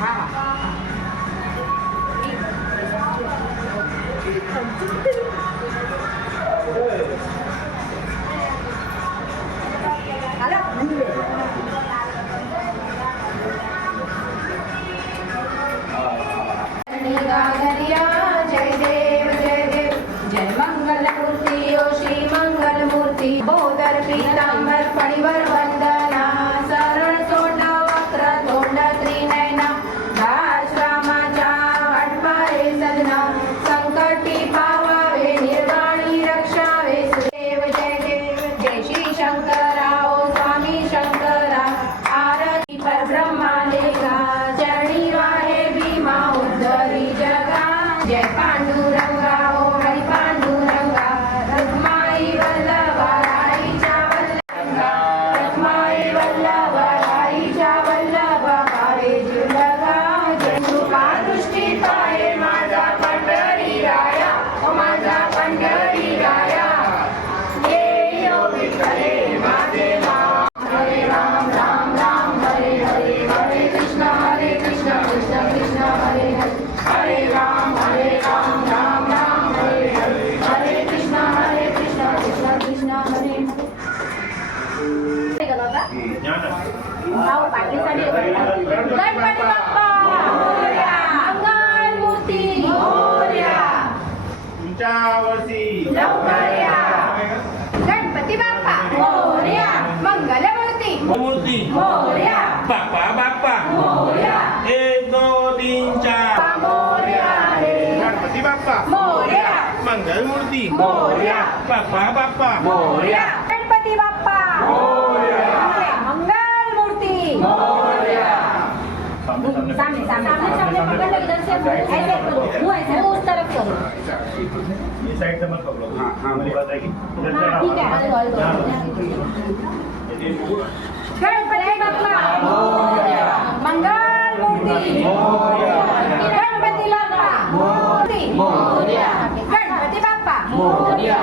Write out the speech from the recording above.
जय देव जय देव जय मंगल मूर्ति ओ श्री मंगल मूर्ति bother पीतांबर फणीवर वंदना शरण तोंड वक्र तोंड त्रिनयना रामाचा वाटपारे सदना संकटी पावावे निर्वाणी रक्षावे देव जय श्री शंकरा ओ स्वामी शंकरा आरती पर ब्रह्मा लेगा चरणी वाहे भीमा उद्धरी जगा जय पांडुरंगा ओ हरी पांडुरंगा रखमाई वल्लभा राईच्या वल्लभा रखमाई वल्लभा राईच्या वल्लभा भावे जिवलगा जय कृपा दृष्टी पाहे माझा पंढरी राया ओ माझा पंढरी राया ये यो विठ्ठले माझे हरे राम राम राम हरे हरे हरे कृष्ण कृष्ण कृष्ण हरे हरे हरे राम राम राम हरे हरे हरे कृष्ण कृष्ण कृष्ण हरे गणपती बाप्पा मोरया मंगल मूर्ती मोरया तुमच्या वर्षी लवकर या गणपती बाप्पा मोरया मंगल मूर्ती मूर्ती मोरया बाप्पा बाप्पा मोरया 1 2 3 4 मोरया रे गणपती बाप्पा मोरया मंगल मूर्ती मोरया बाप्पा बाप्पा मोरया गणपती बाप्पा मोरया मंगल मूर्ती मोरया सामने सामने सामने मंगल इधर से ऐसे करो मुंह ऐसे उस तरफ करो ये साइड से मत पकड़ो हां मेरी बात है कि ठीक है गणपती बाप्पा मोरया मंगल मूर्ती मोरया गणपती बाप्पा मूर्ती मोरया गणपती बाप्पा मोरया